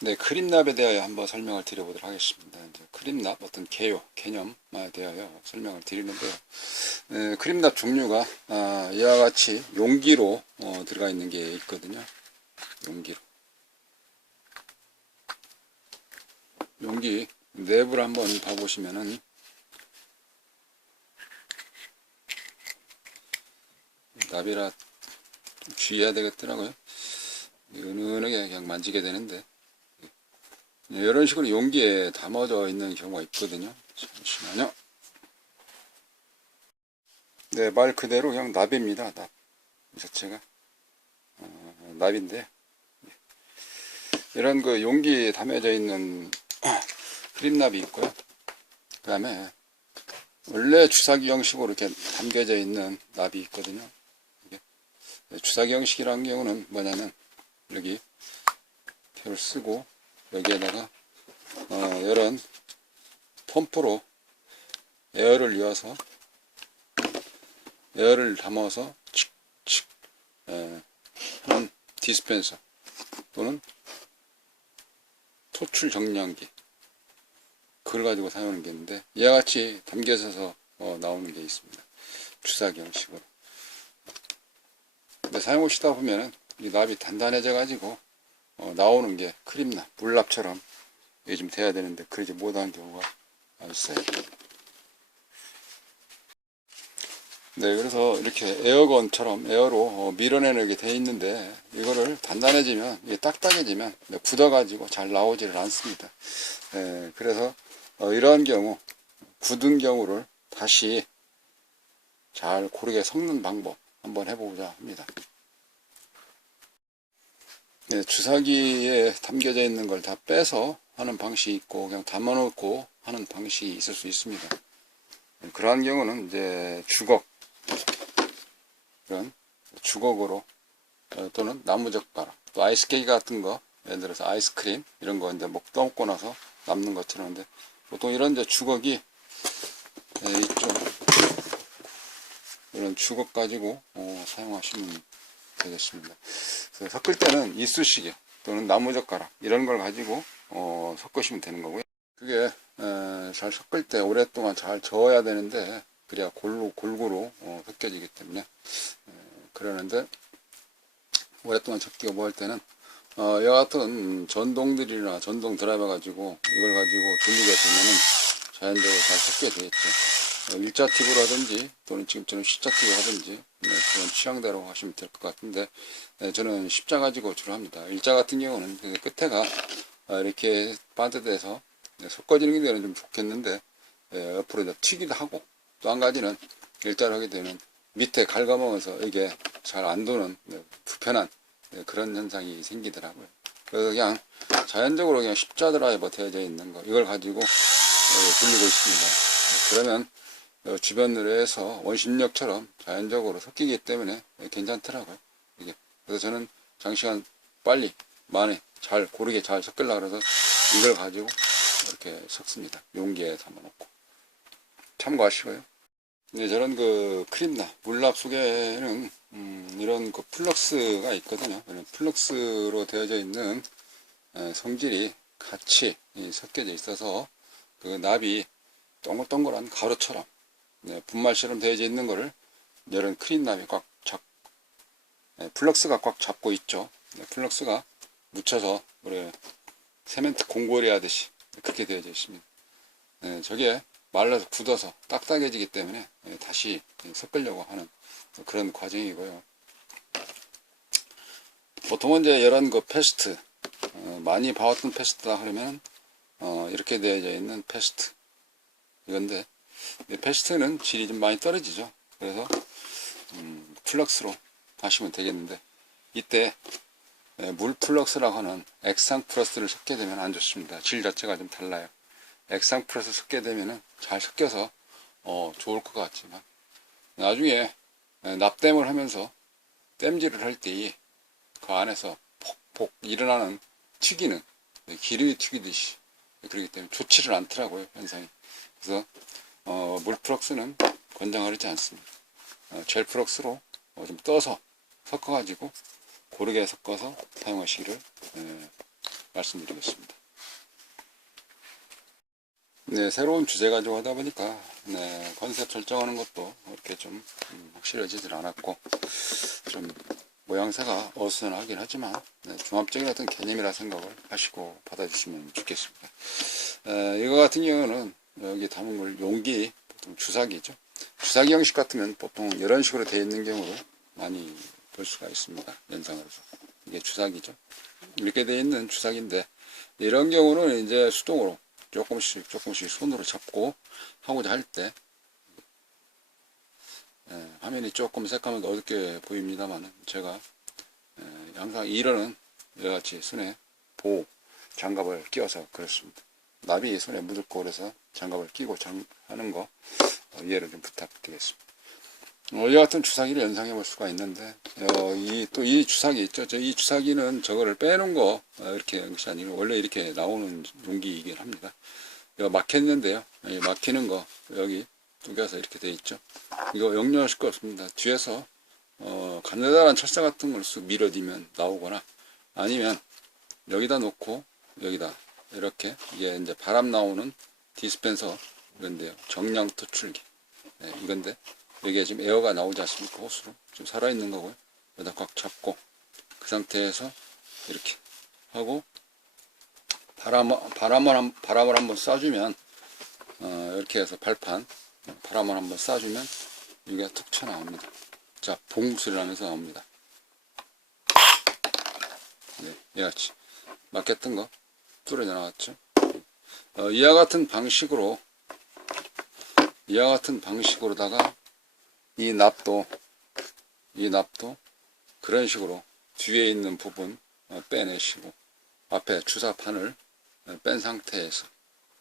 네, 크림납에 대하여 한번 설명을 드려보도록 하겠습니다. 이제 크림납 어떤 개념에 대하여 설명을 드리는데요. 크림납 종류가 이와 같이 용기로 들어가 있는 게 있거든요. 용기 내부를 한번 봐보시면은 납이라 좀 주의해야 되겠더라고요. 은은하게 그냥 만지게 되는데 이런 식으로 용기에 담아져 있는 경우가 있거든요. 잠시만요. 네, 말 그대로 그냥 납입니다. 납 자체가 납인데 이런 그 용기에 담아져 있는 크림납이 있고요. 그 다음에 원래 주사기 형식으로 이렇게 담겨져 있는 납이 있거든요. 주사기 형식이라는 경우는 뭐냐면 여기 표를 쓰고 여기에다가 이런 펌프로 에어를 이어서 에어를 담아서 칙칙 하는 디스펜서 또는 토출 정량기, 그걸 가지고 사용하는 게 있는데 이와 같이 담겨져서 나오는 게 있습니다. 주사기 형식으로. 근데 사용을 시다 보면은 이 납이 단단해져 가지고 나오는 게 크림납, 물납처럼 요즘 돼야 되는데 그러지 못한 경우가 있어요. 네, 그래서 이렇게 에어건처럼 에어로 밀어내게 돼 있는데 이거를 단단해지면, 이게 딱딱해지면 굳어가지고 잘 나오지를 않습니다. 그래서 이러한 경우, 굳은 경우를 다시 잘 고르게 섞는 방법 한번 해보고자 합니다. 네, 주사기에 담겨져 있는 걸 다 빼서 하는 방식이 있고 그냥 담아놓고 하는 방식이 있을 수 있습니다. 그러한 경우는 이제 이런 주걱으로 또는 나무젓가락, 또 아이스케이크 같은 거, 예를 들어서 아이스크림 이런 거 이제 떠먹고 나서 남는 것처럼. 근데 보통 이런 이제 주걱이 이쪽 이런 주걱 가지고 사용하시면 되겠습니다. 그래서 섞을 때는 이쑤시개 또는 나무젓가락 이런 걸 가지고 섞으시면 되는 거고요. 그게 잘 섞을 때 오랫동안 잘 저어야 되는데 그래야 골고루 섞여지기 때문에 그러는데 오랫동안 적기가 뭐 할 때는 이와 같은 전동들이나 전동 드라이버 가지고 이걸 가지고 돌리게 되면은 자연적으로 잘 섞게 되겠죠. 일자 팁으로 하든지 또는 지금처럼 십자 팁으로 하든지 그런 취향대로 하시면 될 것 같은데 저는 십자 가지고 주로 합니다. 일자 같은 경우는 끝에가 이렇게 반듯해서 섞어지는 게 좀 좋겠는데 옆으로 튀기도 하고, 또 한 가지는 일자로 하게 되면 밑에 갉아먹어서 이게 잘 안 도는 불편한 그런 현상이 생기더라고요. 그래서 그냥 자연적으로 그냥 십자 드라이버 되어져 있는 거 이걸 가지고 돌리고 있습니다. 그러면 주변 의뢰에서 원심력처럼 자연적으로 섞이기 때문에 괜찮더라고요. 이게. 그래서 저는 장시간 빨리 만에 잘 고르게 잘 섞으려고 그래서 이걸 가지고 이렇게 섞습니다. 용기에 담아놓고. 참고하시고요. 네, 저런 그 크림납, 물납 속에는 이런 그 플럭스가 있거든요. 이런 플럭스로 되어져 있는 성질이 같이 섞여져 있어서 그 납이 동글동글한 가루처럼 분말처럼 되어져 있는 거를 이런 크림납이 플럭스가 꽉 잡고 있죠. 플럭스가 묻혀서 우리 세멘트 공고리 하듯이 그렇게 되어져 있습니다. 저게 말라서 굳어서 딱딱해지기 때문에 다시 섞으려고 하는 그런 과정이고요. 보통은 이제 이런 그 패스트, 많이 봐왔던 패스트다 그러면 이렇게 되어져 있는 패스트 이건데, 패스트는 질이 좀 많이 떨어지죠. 그래서 플럭스로 하시면 되겠는데, 이때 물 플럭스라고 하는 액상 플러스를 섞게 되면 안 좋습니다. 질 자체가 좀 달라요. 액상 플러스 섞게 되면은 잘 섞여서 좋을 것 같지만 나중에 납땜을 하면서 땜질을 할 때 그 안에서 폭폭 일어나는 튀기는, 기름이 튀기듯이 그렇기 때문에 좋지를 않더라고요, 현상이. 그래서 물 플럭스는 권장하지 않습니다. 젤 플럭스로 좀 떠서 섞어 가지고 고르게 섞어서 사용하시기를 말씀드리겠습니다. 네, 새로운 주제 가지고 하다 보니까 네, 컨셉 설정하는 것도 이렇게 좀 확실해지질 않았고 좀 모양새가 어수선하긴 하지만 네, 종합적인 어떤 개념이라 생각을 하시고 받아주시면 좋겠습니다. 이거 같은 경우는 여기 담은 걸 용기, 보통 주사기죠. 주사기 형식 같으면 보통 이런 식으로 되어 있는 경우를 많이 볼 수가 있습니다. 연상으로서. 이게 주사기죠. 이렇게 되어 있는 주사기인데 이런 경우는 이제 수동으로 조금씩 손으로 잡고 하고자 할 때 화면이 조금 색감은 어둡게 보입니다만 제가 항상 이러는 이같이 손에 보호 장갑을 끼워서 그렇습니다. 나비 손에 묻을 거 그래서 장갑을 끼고 하는 거 이해를 좀 부탁드리겠습니다. 이 같은 주사기를 연상해 볼 수가 있는데 또 이 주사기 있죠. 이 주사기는 저거를 빼놓은 거 이렇게 한 것이 아니고 원래 이렇게 나오는 용기이긴 합니다. 이거 막혔는데요. 막히는 거 여기 뚫겨서 이렇게 돼 있죠. 이거 염려하실 거 없습니다. 뒤에서 가느다란 철사 같은 걸 쑥 밀어넣으면 나오거나 아니면 여기다 놓고 여기다 이렇게 이게 이제 바람 나오는 디스펜서 이건데요. 정량 토출기 이건데 여기에 지금 에어가 나오지 않습니까? 호스로 지금 살아있는 거고요. 여기다 꽉 잡고 그 상태에서 이렇게 하고 바람을 한번 쏴주면 이렇게 해서 발판 바람을 한번 쏴주면 여기가 툭 쳐나옵니다. 자, 봉 소리 나면서 나옵니다. 네, 이같이 막혔던 거 뚫어져 나왔죠. 이와 같은 방식으로다가 이 납도 그런 식으로 뒤에 있는 부분 빼내시고 앞에 주사판을 뺀 상태에서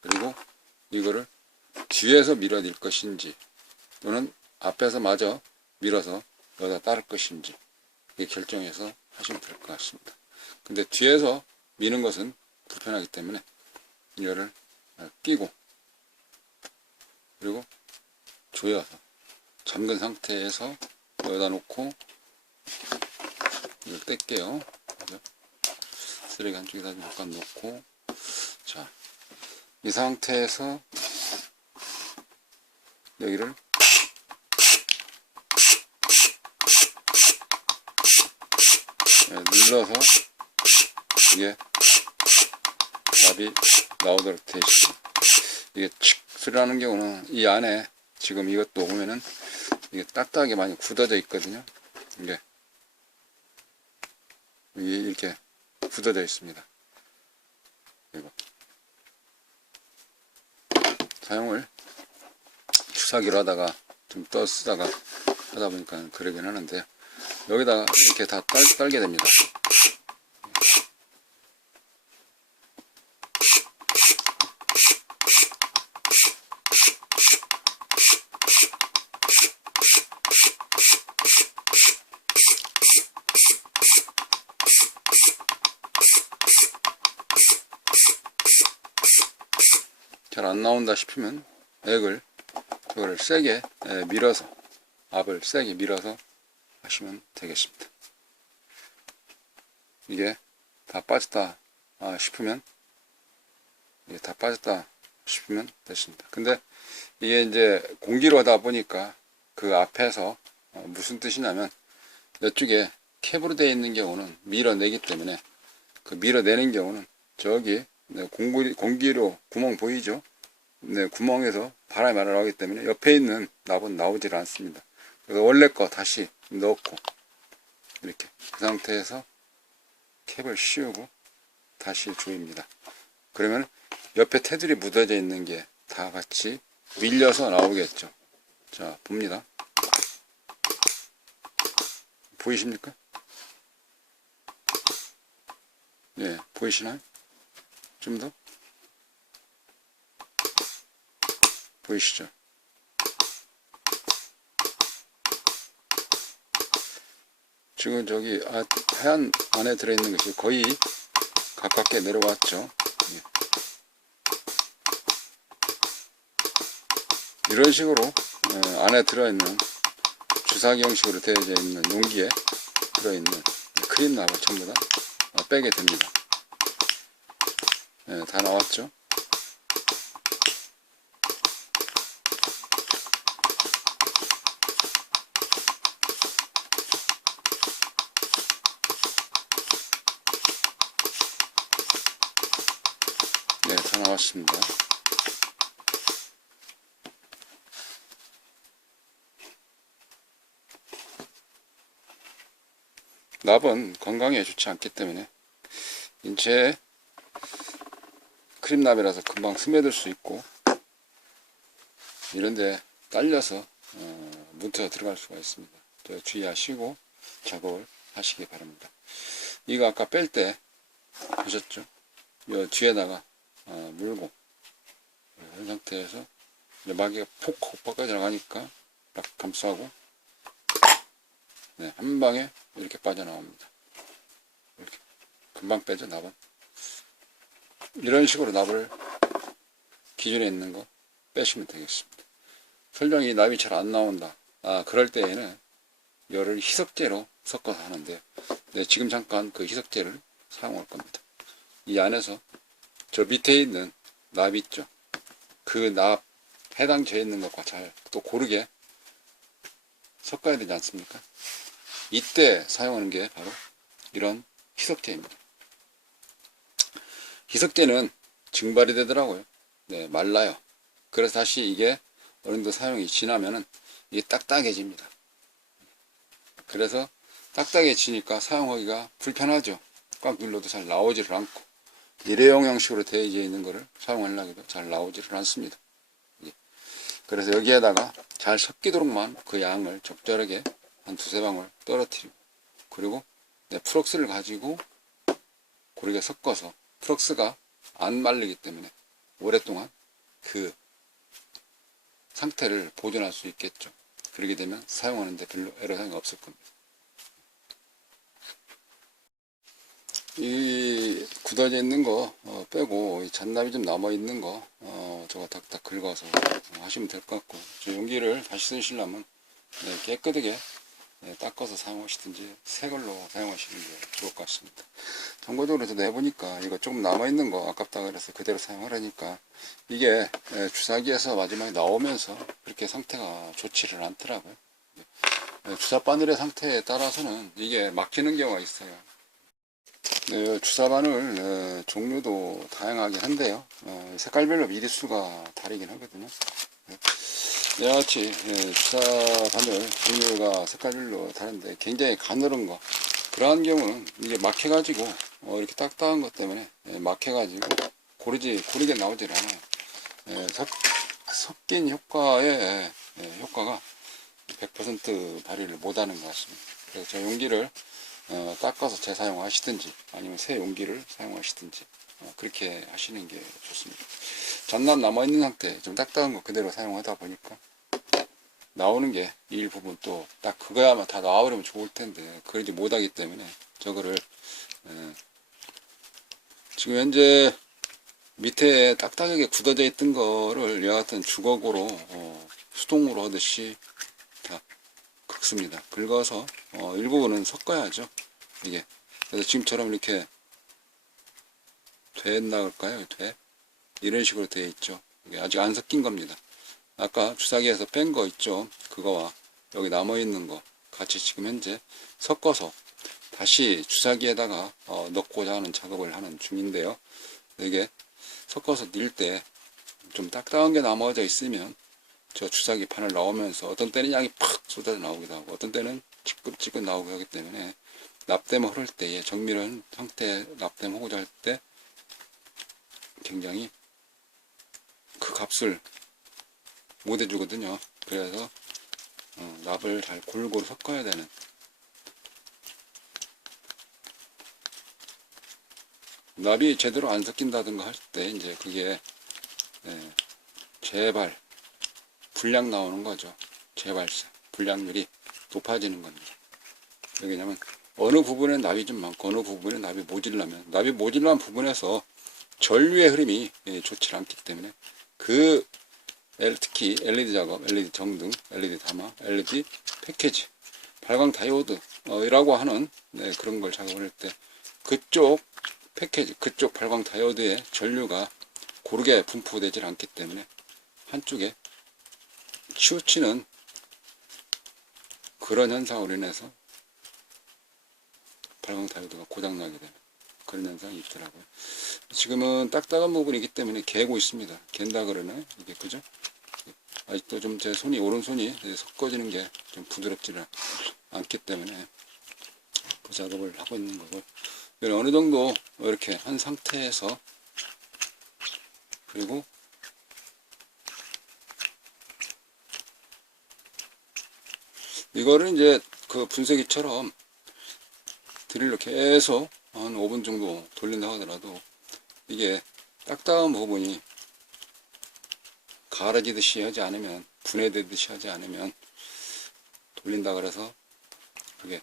그리고 이거를 뒤에서 밀어낼 것인지 또는 앞에서 마저 밀어서 여기다 따를 것인지 이렇게 결정해서 하시면 될 것 같습니다. 근데 뒤에서 미는 것은 불편하기 때문에 이거를 끼고 그리고 조여서 잠근 상태에서 여기다 놓고 이걸 뗄게요. 쓰레기 한쪽에다 잠깐 놓고 자, 이 상태에서 여기를 눌러서 이게 납이 나오도록 되어 있습니다. 이게 칙 소리 나는 경우는 이 안에 지금 이것도 보면은 이게 딱딱하게 많이 굳어져 있거든요. 이게 이렇게 굳어져 있습니다. 그리고 사용을 주사기로 하다가 좀 떠 쓰다가 하다 보니까 그러긴 하는데요. 여기다가 이렇게 다 딸게 됩니다. 잘 안 나온다 싶으면 그거를 세게 밀어서 압을 세게 밀어서 하시면 되겠습니다. 이게 다 빠졌다 싶으면 됐습니다. 근데 이게 이제 공기로 하다 보니까 그 앞에서 무슨 뜻이냐면 이쪽에 캡으로 되어 있는 경우는 밀어내기 때문에 그 밀어내는 경우는 저기 공기로 구멍 보이죠? 네, 구멍에서 바람이 많이 나오기 때문에 옆에 있는 납은 나오질 않습니다. 그래서 원래 거 다시 넣고 이렇게 그 상태에서 캡을 씌우고 다시 조입니다. 그러면 옆에 테두리 묻어져 있는 게 다 같이 밀려서 나오겠죠. 자, 봅니다. 보이십니까? 예, 보이시나요? 좀 더? 보이시죠? 지금 저기 하얀 안에 들어있는 것이 거의 가깝게 내려왔죠. 이런 식으로 안에 들어있는 주사기 형식으로 되어져 있는 용기에 들어있는 크림 납을 전부 다 빼게 됩니다. 다 나왔죠. 네, 다 나왔습니다. 납은 건강에 좋지 않기 때문에 인체에 크림납이라서 금방 스며들 수 있고 이런데 딸려서 문터가 들어갈 수가 있습니다. 또 주의하시고 작업을 하시기 바랍니다. 이거 아까 뺄 때 보셨죠? 이 뒤에다가 물고 이런 상태에서 이제 마개가 폭 빠져나가니까 딱 감싸고 네, 한 방에 이렇게 빠져나옵니다. 이렇게 금방 빼죠. 납은 이런 식으로 납을 기존에 있는 거 빼시면 되겠습니다. 설령 이 납이 잘 안 나온다, 그럴 때에는 열을 희석제로 섞어서 하는데 네, 지금 잠깐 그 희석제를 사용할 겁니다. 이 안에서 저 밑에 있는 납이 있죠. 그 납 해당되어 있는 것과 잘 또 고르게 섞어야 되지 않습니까? 이때 사용하는 게 바로 이런 희석제입니다. 희석제는 증발이 되더라고요. 네, 말라요. 그래서 다시 이게 어느 정도 사용이 지나면은 이게 딱딱해집니다. 그래서 딱딱해지니까 사용하기가 불편하죠. 꽉 눌러도 잘 나오지를 않고 일회용 형식으로 되어 있는 거를 사용하려고 해도 잘 나오지를 않습니다. 그래서 여기에다가 잘 섞이도록만 그 양을 적절하게 한 두세 방울 떨어뜨리고 그리고 프럭스를 가지고 고르게 섞어서 프럭스가 안 말리기 때문에 오랫동안 그 상태를 보존할 수 있겠죠. 그렇게 되면 사용하는데 별로 애로사항이 없을 겁니다. 이 굳어져 있는 거 빼고 이 잔납이 좀 남아 있는 거 저거 탁탁 긁어서 하시면 될 것 같고, 저 용기를 다시 쓰시려면 깨끗하게 닦아서 사용하시든지 새 걸로 사용하시는 게 좋을 것 같습니다. 참고적으로 저도 해보니까 이거 조금 남아있는 거 아깝다 그래서 그대로 사용하려니까 이게 주사기에서 마지막에 나오면서 그렇게 상태가 좋지를 않더라고요. 주사 바늘의 상태에 따라서는 이게 막히는 경우가 있어요. 주사 바늘 종류도 다양하긴 한데요. 색깔별로 미리수가 다르긴 하거든요. 이같이 주사 바늘 종류가 색깔별로 다른데 굉장히 가늘은 거, 그러한 경우는 이게 막혀가지고 이렇게 딱딱한 것 때문에 막혀가지고 고르게 나오질 않아요. 섞인 효과의 효과가 100% 발휘를 못하는 것 같습니다. 그래서 저 용기를 닦아서 재사용하시든지 아니면 새 용기를 사용하시든지 그렇게 하시는 게 좋습니다. 잔납 남아있는 상태 좀 딱딱한 거 그대로 사용하다 보니까 나오는 게 일부분 또 딱 그거야만 다 나와버리면 좋을 텐데 그러지 못하기 때문에 저거를 지금 현재 밑에 딱딱하게 굳어져 있던 거를 이와 같은 주걱으로 수동으로 하듯이 다 긁습니다. 긁어서 일부분은 섞어야죠. 이게 그래서 지금처럼 이렇게 됐나 할까요? 이런 식으로 되어 있죠. 이게 아직 안 섞인 겁니다. 아까 주사기에서 뺀 거 있죠. 그거와 여기 남아있는 거 같이 지금 현재 섞어서 다시 주사기에다가 넣고자 하는 작업을 하는 중인데요. 이게 섞어서 넣을 때 좀 딱딱한 게 남아져 있으면 저 주사기 판을 나오면서 어떤 때는 양이 팍 쏟아져 나오기도 하고 어떤 때는 찌끈찌끈 나오기도 하기 때문에 납땜을 흐를 때 정밀한 상태에 납땜하고자 할 때 굉장히 그 값을 못 해주거든요. 그래서 납을 잘 골고루 섞어야 되는, 납이 제대로 안 섞인다든가 할 때 이제 그게 재발 불량 나오는 거죠. 재발사 불량률이 높아지는 겁니다. 왜냐면 어느 부분에 납이 좀 많고 어느 부분에 납이 모질라면 납이 모질란 부분에서 전류의 흐름이 좋지 않기 때문에 그 특히 LED 작업, LED 정등, LED 담화, LED 패키지, 발광 다이오드 이라고 하는 그런 걸 작업을 할 때 그쪽 패키지 그쪽 발광 다이오드에 전류가 고르게 분포되질 않기 때문에 한쪽에 치우치는 그런 현상으로 인해서 발광 다이오드가 고장나게 되는 그런 현상이 있더라고요. 지금은 딱딱한 부분이기 때문에 개고 있습니다. 갠다 그러네 이게, 그죠? 아직도 좀 제 손이, 오른손이 섞어지는 게 좀 부드럽지는 않기 때문에 그 작업을 하고 있는 거고요. 어느 정도 이렇게 한 상태에서, 그리고 이거를 이제 그 분쇄기처럼 드릴로 계속 한 5분 정도 돌린다 하더라도 이게 딱딱한 부분이 가라지듯이 하지 않으면, 분해되듯이 하지 않으면 돌린다 그래서 그게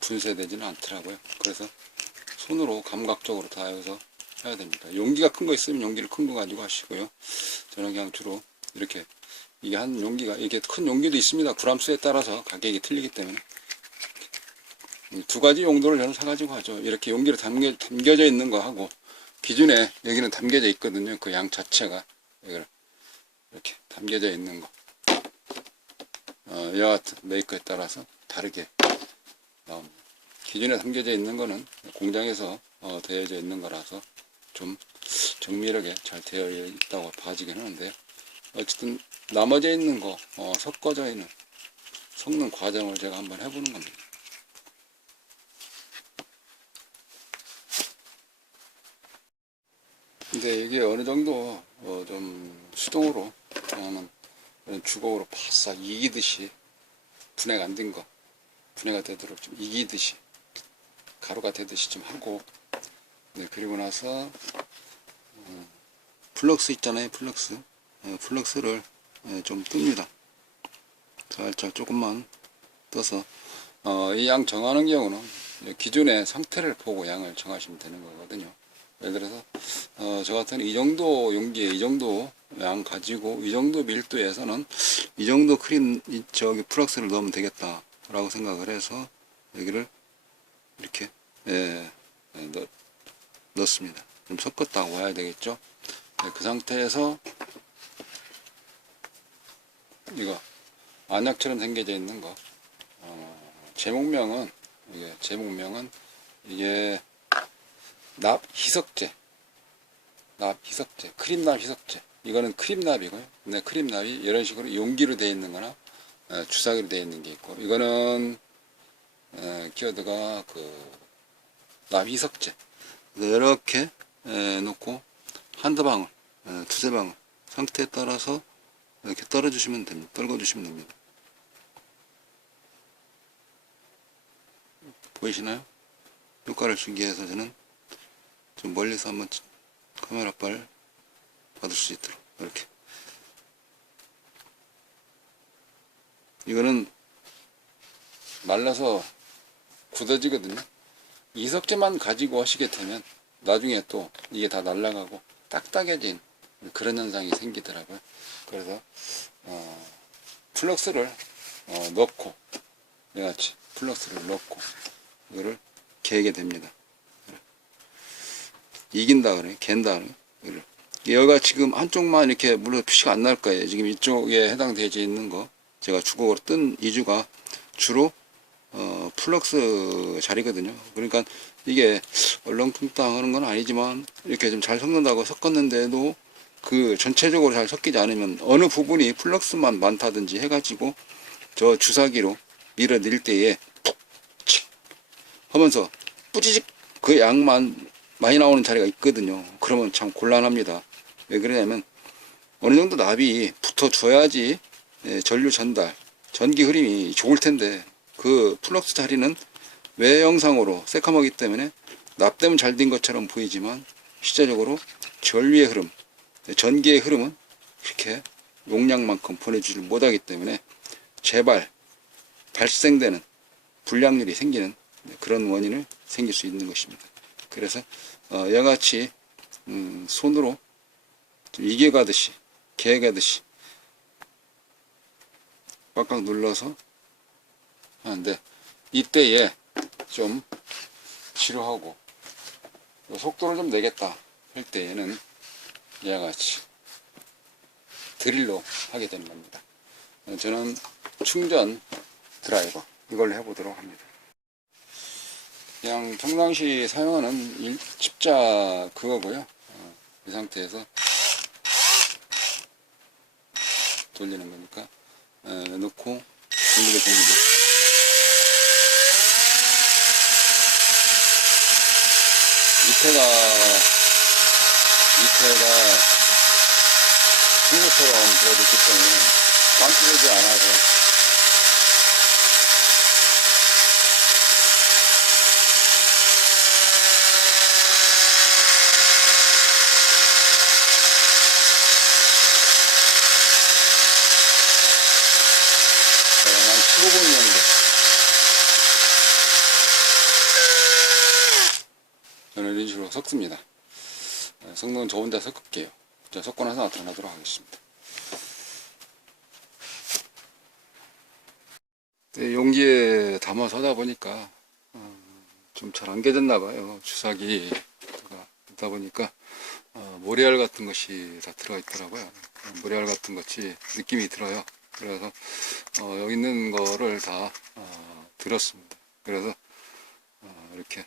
분쇄되지는 않더라고요. 그래서 손으로 감각적으로 다 여기서 해야 됩니다. 용기가 큰 거 있으면 용기를 큰 거 가지고 하시고요. 저는 그냥 주로 이렇게, 이게 한 용기가, 이게 큰 용기도 있습니다. 그람수에 따라서 가격이 틀리기 때문에 두 가지 용도를 저는 사가지고 하죠. 이렇게 용기로 담겨져 있는 거 하고, 기준에 여기는 담겨져 있거든요. 그 양 자체가 이렇게 담겨져 있는 거, 이와 같은 메이커에 따라서 다르게 나옵니다. 기준에 담겨져 있는 거는 공장에서 되어져 있는 거라서 좀 정밀하게 잘 되어 있다고 봐지긴 하는데요. 어쨌든 나머지 있는 거, 섞어져 있는 섞는 과정을 제가 한번 해보는 겁니다. 근데 이게 어느 정도 좀 수동으로 하는 이런 주걱으로 바싹 이기듯이 분해가 안 된 거, 분해가 되도록 좀 이기듯이, 가루가 되듯이 좀 하고, 네, 그리고 나서 플럭스 있잖아요. 플럭스를 좀 뜹니다. 살짝 조금만 떠서 이 양 정하는 경우는 기존의 상태를 보고 양을 정하시면 되는 거거든요. 예를 들어서 저 같은 이 정도 용기에 이 정도 양 가지고 이 정도 밀도에서는 이 정도 크림, 저기 플럭스를 넣으면 되겠다 라고 생각을 해서 여기를 이렇게 넣습니다. 좀 섞었다고 봐야 되겠죠. 네, 그 상태에서 이거 안약처럼 생겨져 있는 거, 제목명은 이게 납희석제, 크림납 희석제. 이거는 크림납이고요. 네, 크림납이 이런 식으로 용기로 되어 있는 거나 주사기로 되어 있는 게 있고, 이거는 키워드가 그 납희석제. 이렇게 놓고 한두 방울, 두세 방울 상태에 따라서 이렇게 떨어주시면 됩니다. 떨궈주시면 됩니다. 보이시나요? 효과를 주기 위해서 저는 좀 멀리서 한번 카메라빨 받을 수 있도록 이렇게. 이거는 말라서 굳어지거든요. 이석제만 가지고 하시게 되면 나중에 또 이게 다 날아가고 딱딱해진 그런 현상이 생기더라고요. 그래서 플럭스를 넣고, 이같이 플럭스를 넣고 이거를 개게 됩니다. 이긴다 그래, 갠다 그래. 여기가 지금 한쪽만 이렇게 물론 표시가 안 날 거예요. 지금 이쪽에 해당되어 있는 거, 제가 주걱으로 뜬 이주가 주로 플럭스 자리거든요. 그러니까 이게 얼렁뚱땅 하는 건 아니지만 이렇게 좀 잘 섞는다고 섞었는데도 그 전체적으로 잘 섞이지 않으면 어느 부분이 플럭스만 많다든지 해가지고 저 주사기로 밀어낼 때에 푹칙 하면서 뿌지직 그 양만 많이 나오는 자리가 있거든요. 그러면 참 곤란합니다. 왜 그러냐면 어느 정도 납이 붙어줘야지 전류 전달, 전기 흐름이 좋을 텐데, 그 플럭스 자리는 외형상으로 새카마기 때문에 납되면 잘 된 것처럼 보이지만 실제적으로 전류의 흐름, 전기의 흐름은 그렇게 용량만큼 보내주지 못하기 때문에 발생되는 불량률이 생기는 그런 원인을 생길 수 있는 것입니다. 그래서 이같이 손으로 이겨가듯이, 개가듯이 꽉꽉 눌러서 하는데, 이때에 좀 지루하고 속도를 좀 내겠다 할 때에는 이와 같이 드릴로 하게 되는 겁니다. 저는 충전 드라이버 이걸 해보도록 합니다. 그냥 평상시 사용하는 십자 그거고요. 이 상태에서 돌리는 거니까 넣고 돌리게 됩니다. 밑에가 빙고처럼 되어있기 때문에 깜찍하지 않아서 한 15분 정도 저는 이런 식으로 섞습니다. 섞는 건 저 혼자 섞을게요. 자, 섞고 나서 나타나도록 하겠습니다. 용기에 담아서 하다 보니까 좀 잘 안 깨졌나 봐요. 주사기가 있다 보니까 모래알 같은 것이 다 들어가 있더라고요. 모래알 같은 것이 느낌이 들어요. 그래서 여기 있는 거를 다 들었습니다. 그래서 이렇게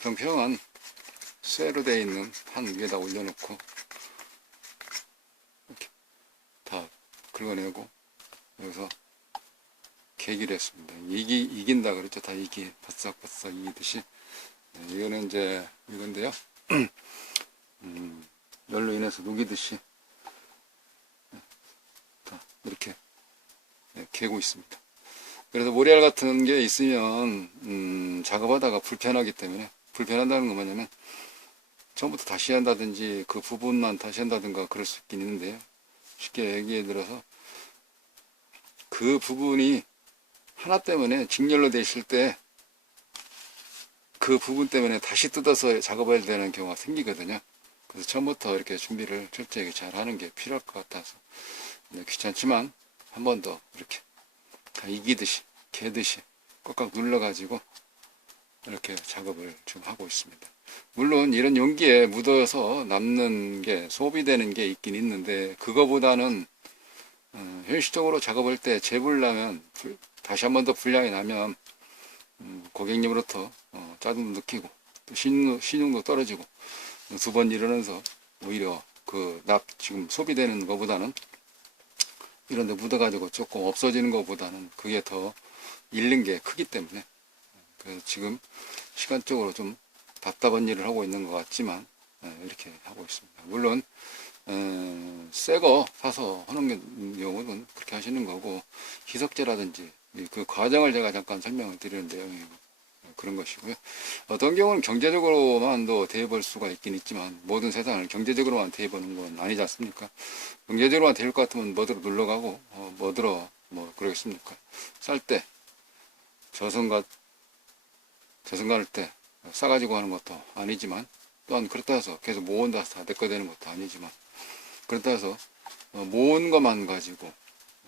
평평한 쇠로 되어 있는 판 위에다 올려놓고 이렇게 다 긁어내고 여기서 계기를 했습니다. 이긴다 그랬죠. 다 바싹바싹 이기듯이. 이거는 이제 이건데요. 열로 인해서 녹이듯이 다 이렇게 개고 있습니다. 그래서 모래알 같은 게 있으면 작업하다가 불편하기 때문에, 불편하다는 건 뭐냐면 처음부터 다시 한다든지 그 부분만 다시 한다든가 그럴 수 있긴 있는데요. 쉽게 얘기해 들어서 그 부분이 하나 때문에 직렬로 돼 있을 때 그 부분 때문에 다시 뜯어서 작업해야 되는 경우가 생기거든요. 그래서 처음부터 이렇게 준비를 철저하게 잘 하는 게 필요할 것 같아서 귀찮지만 한 번 더 이렇게 다 이기듯이 개듯이 꽉꽉 눌러 가지고 이렇게 작업을 좀 하고 있습니다. 물론 이런 용기에 묻어서 남는 게 소비되는 게 있긴 있는데 그거보다는 현실적으로 작업할 때 재불나면 다시 한 번 더 분량이 나면 고객님으로부터 짜증도 느끼고 또 신용도 떨어지고 두 번 이러면서 오히려 그 지금 소비되는 것보다는 이런 데 묻어가지고 조금 없어지는 것보다는 그게 더 잃는 게 크기 때문에 그래서 지금 시간적으로 좀 답답한 일을 하고 있는 것 같지만 이렇게 하고 있습니다. 물론 새 거 사서 하는 경우는 그렇게 하시는 거고 희석제라든지 그 과정을 제가 잠깐 설명을 드리는데요. 그런 것이고요. 어떤 경우는 경제적으로만도 대입할 수가 있긴 있지만 모든 세상을 경제적으로만 대입하는 건 아니지 않습니까? 경제적으로만 대입할 것 같으면 뭐들어 놀러가고 뭐들어 뭐 그러겠습니까? 쌀 때 저승갈 때 싸가지고 하는 것도 아니지만 또한 그렇다 해서 계속 모은다 해서 다 내 거 되는 것도 아니지만 그렇다 해서 모은 것만 가지고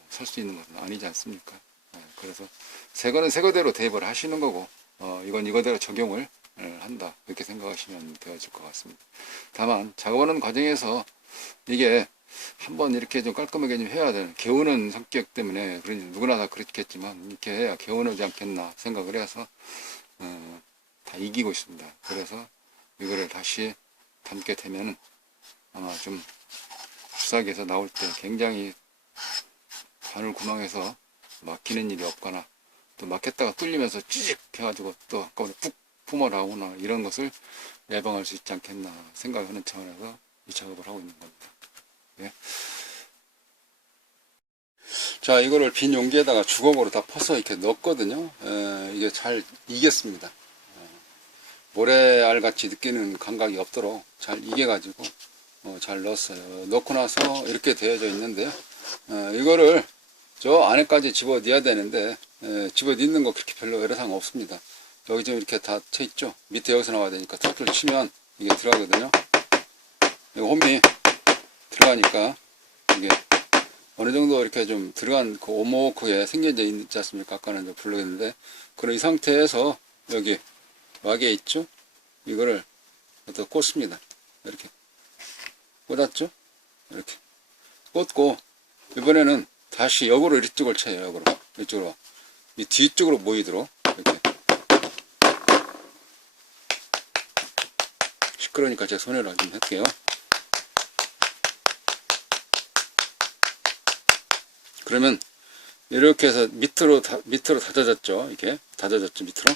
살 수 있는 것은 아니지 않습니까? 그래서 새 거는 새 거대로 대입을 하시는 거고 이건 이거대로 적용을 한다 이렇게 생각하시면 되어질 것 같습니다. 다만 작업하는 과정에서 이게 한번 이렇게 좀 깔끔하게 좀 해야 되는 개우는 성격 때문에 누구나 다 그렇겠지만 이렇게 해야 개운하지 않겠나 생각을 해서 다 이기고 있습니다. 그래서 이거를 다시 담게 되면 아마 좀 주사기에서 나올 때 굉장히 바늘 구멍에서 막히는 일이 없거나 또 막혔다가 뚫리면서 찌직 해가지고 또 한꺼번에 푹 품어 나오거나 이런 것을 예방할 수 있지 않겠나 생각하는 차원에서 이 작업을 하고 있는 겁니다. 예. 자, 이거를 빈 용기에다가 주걱으로 다 퍼서 이렇게 넣었거든요. 이게 잘 이겼습니다. 모래알 같이 느끼는 감각이 없도록 잘 이겨가지고 잘 넣었어요. 넣고 나서 이렇게 되어져 있는데요. 이거를 저 안에까지 집어 넣어야 되는데 집어 넣는 거 그렇게 별로 애로사항 없습니다. 여기 좀 이렇게 다 쳐 있죠. 밑에 여기서 나와야 되니까 턱을 치면 이게 들어가거든요. 이 홈이 들어가니까 이게 어느 정도 이렇게 좀 들어간 그 오목하게 생겨져 있지 않습니까? 아까는 블록했는데 그런 이 상태에서 여기 와게 있죠? 이거를 또 꽂습니다. 이렇게 꽂았죠? 이렇게 꽂고 이번에는 다시 역으로 이쪽을 쳐요. 역으로 이쪽으로 이 뒤쪽으로 모이도록 이렇게. 시끄러우니까 제 손으로 좀 할게요. 그러면 이렇게 해서 밑으로 닫아졌죠. 이렇게 닫아졌죠. 밑으로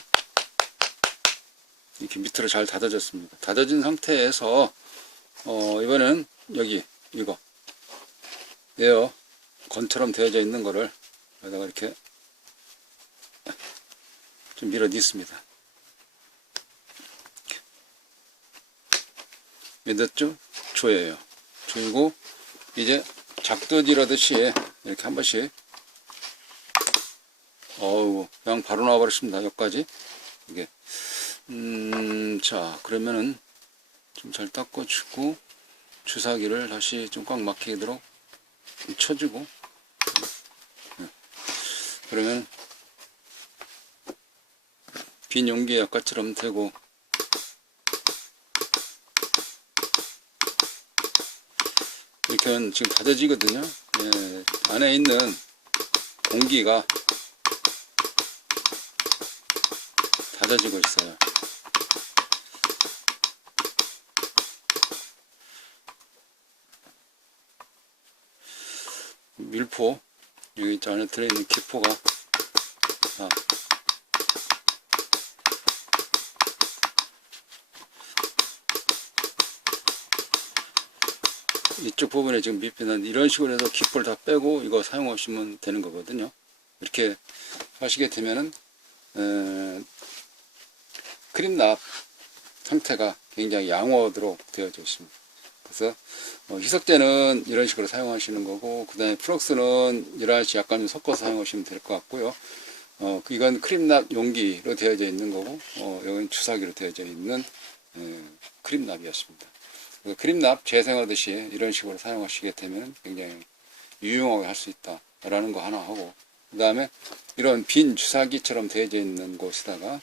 이렇게 밑으로 잘 닫아졌습니다. 닫아진 상태에서 이번에는 여기 이거 에어 건처럼 되어져 있는 거를 여기다가 이렇게 좀 밀어 넣습니다. 믿었죠? 조여요. 조이고 이제 작두질하듯이 이렇게 한 번씩 그냥 바로 나와버렸습니다. 여기까지 이게 자 그러면은 좀 잘 닦아주고 주사기를 다시 좀 꽉 막히도록 좀 쳐주고 그러면 빈 용기에 아까처럼 되고 이렇게 하면 지금 닫아지거든요. 예, 안에 있는 공기가 닫아지고 있어요. 밀포 여기 안에 들어있는 기포가 이쪽 부분에 지금 밑에는 이런 식으로 해서 기포를 다 빼고 이거 사용하시면 되는 거거든요. 이렇게 하시게 되면은 크림납 상태가 굉장히 양호하도록 되어져 있습니다. 그래서 희석제는 이런 식으로 사용하시는 거고 그 다음에 플럭스는 이러시 약간 섞어서 사용하시면 될 것 같고요. 이건 크림납 용기로 되어져 있는 거고 여기는 주사기로 되어져 있는 크림납이었습니다. 크림납 재생하듯이 이런 식으로 사용하시게 되면 굉장히 유용하게 할 수 있다 라는 거 하나 하고 그 다음에 이런 빈 주사기처럼 되어져 있는 곳에다가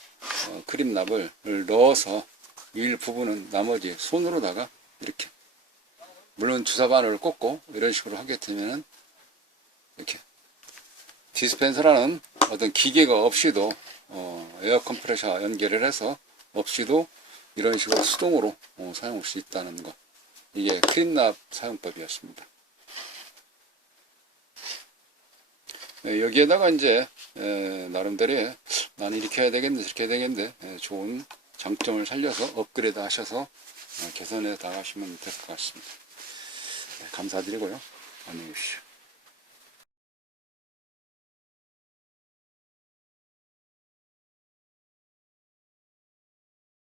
크림납을 넣어서 위 부분은 나머지 손으로다가 이렇게 물론 주사 바늘을 꽂고 이런 식으로 하게 되면 이렇게 디스펜서라는 어떤 기계가 없이도 에어 컴프레셔 연결을 해서 없이도 이런 식으로 수동으로 사용할 수 있다는 것. 이게 크림납 사용법이었습니다. 여기에다가 이제 나름대로 나는 이렇게 해야 되겠는데 저렇게 해야 되겠는데 좋은 장점을 살려서 업그레이드 하셔서 개선해 나가시면 될 것 같습니다. 감사드리고요. 안녕히 계십시오.